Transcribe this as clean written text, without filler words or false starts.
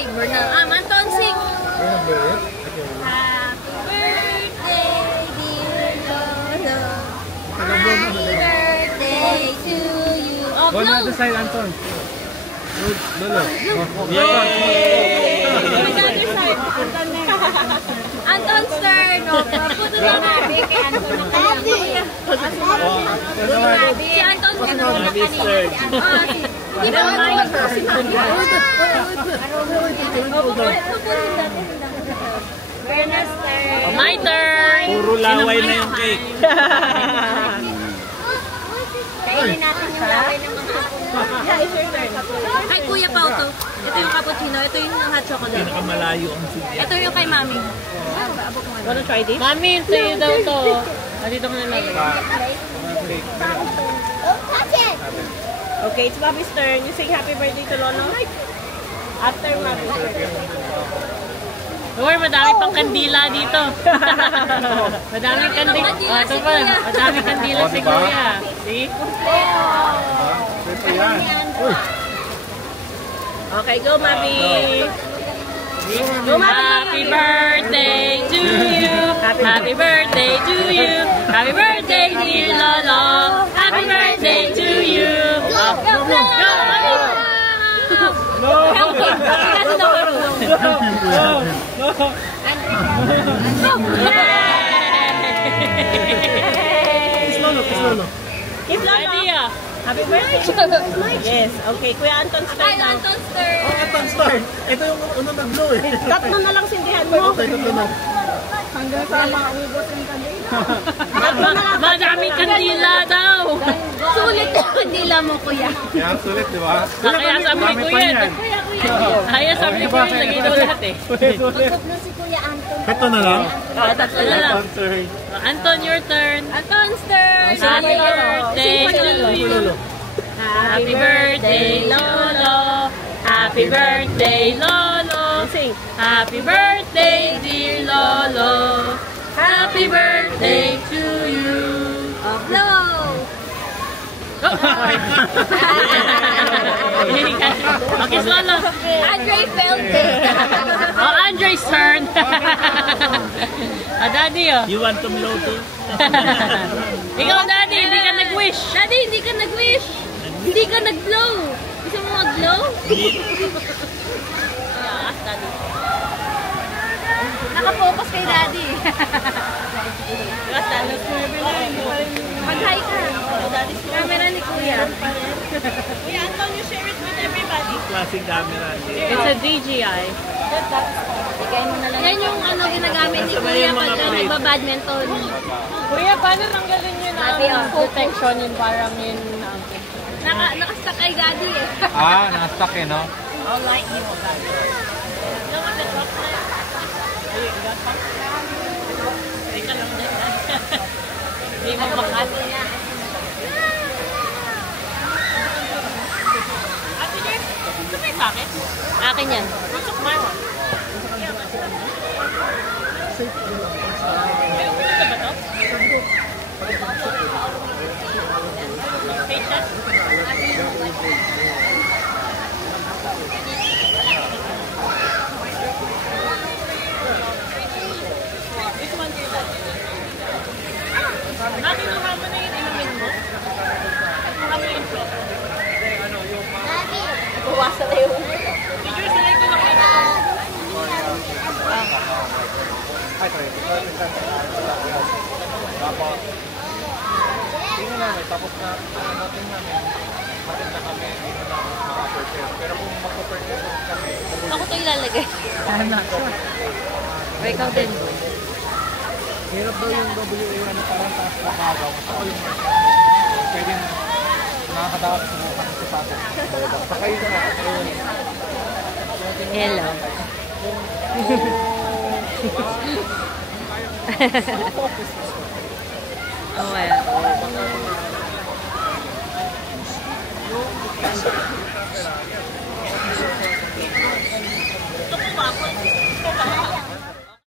Ay, Bernal. Anton, sing. Happy birthday, dear Lolo. Happy birthday to you. Oh, go na the side, Anton. Lolo. Yay! Anton's turn. Puto na nabi kay Anton na kaya. Si Anton din naman na kanina. Di ba si Mami? Bernard's turn. My turn. Puro laway na yung cake. Kainin natin yung laway ng mga apo. Yeah, it's your turn. Kay Kuya Pao to. Ito yung cappuccino. Ito yung hot chocolate. Pinakamalayo ang sudya. Ito yung kay Mami. Wanna try this? Mami, sa'yo daw to. Dito ko na lang. Okay, it's Bobby's turn. You sing happy birthday to Lolo. After Bobby's turn. Or madami pang kandila dito. Madaming kandila. Ito pa. Madaming kandila si Kuya. See? Okay, go Mami. Go Mami. Happy birthday to you. Happy birthday to you. Happy birthday dear Lolo. Happy birthday to you. Go, go, go. No! No! Kiss Lolo! Happy birthday! Yes, okay. Kuya Anton's turn now. Anton's turn. Oh, Anton's turn. Ito yung unang nag-blow eh. Tatlo na lang sindihan mo. Tatlo na. Hanggang sa maubos yung kandila. Madaming kandila daw. Sulit yung kandila mo, Kuya. Kaya sulit, di ba? Kaya sabi ni Kuya. Kaya sabi ni Kuya, lagay daw lahat eh. Magpaplo si Kuya Anton. Ito na lang? Tatlo na lang. Anton, your turn. Anton's turn. Happy birthday to you. Happy birthday, Lolo. Happy birthday, Lolo. Sing. Happy birthday, dear Lolo. Happy birthday to you. Blow. Okay, Lolo. Andre felt it. Oh, Andre's turn. Daddy, oh. You want to blow too? Ikaw, Daddy, hindi ka nag-wish. Daddy, hindi ka nag-wish. Hindi ka nag-blow. Gusto mo mag-blow? Ask Daddy. Nakapokus kay Daddy. Ask Daddy. Mag-hi ka. Camera ni Kuya. Kuya Anton, you share it with everybody. Classic camera. It's a DJI. Yan yung ano ginagamit ni Kuya pag nagba-badminton. Kuya, paano tanggalin yun ang protection yun parang yun? Nakastuck kay Daddy eh. Nakastuck eh, no? I'll light you. Teka lang din. Hindi mo makati na. Ate Jess, ito ba yung packet? Akin yan. Pasok ba yun? May upilo na ba ito? Hey, Jess? Natin yung mama na yun, inumin mo? Mama yung flow. Buwasa na yun. Teacher, salay ko lang yun. Tingnan namin, tapos na natin namin, matin na kami, dito na maka-purchase. Pero kung maka-purchase kami, Ako ito ilalagay. Ikaw din. hirap daw yung WA na parang taas na kagaw. Ako yung pwede nakakadapat subukan sa sato. Saka yun na. Hello. Oh, well.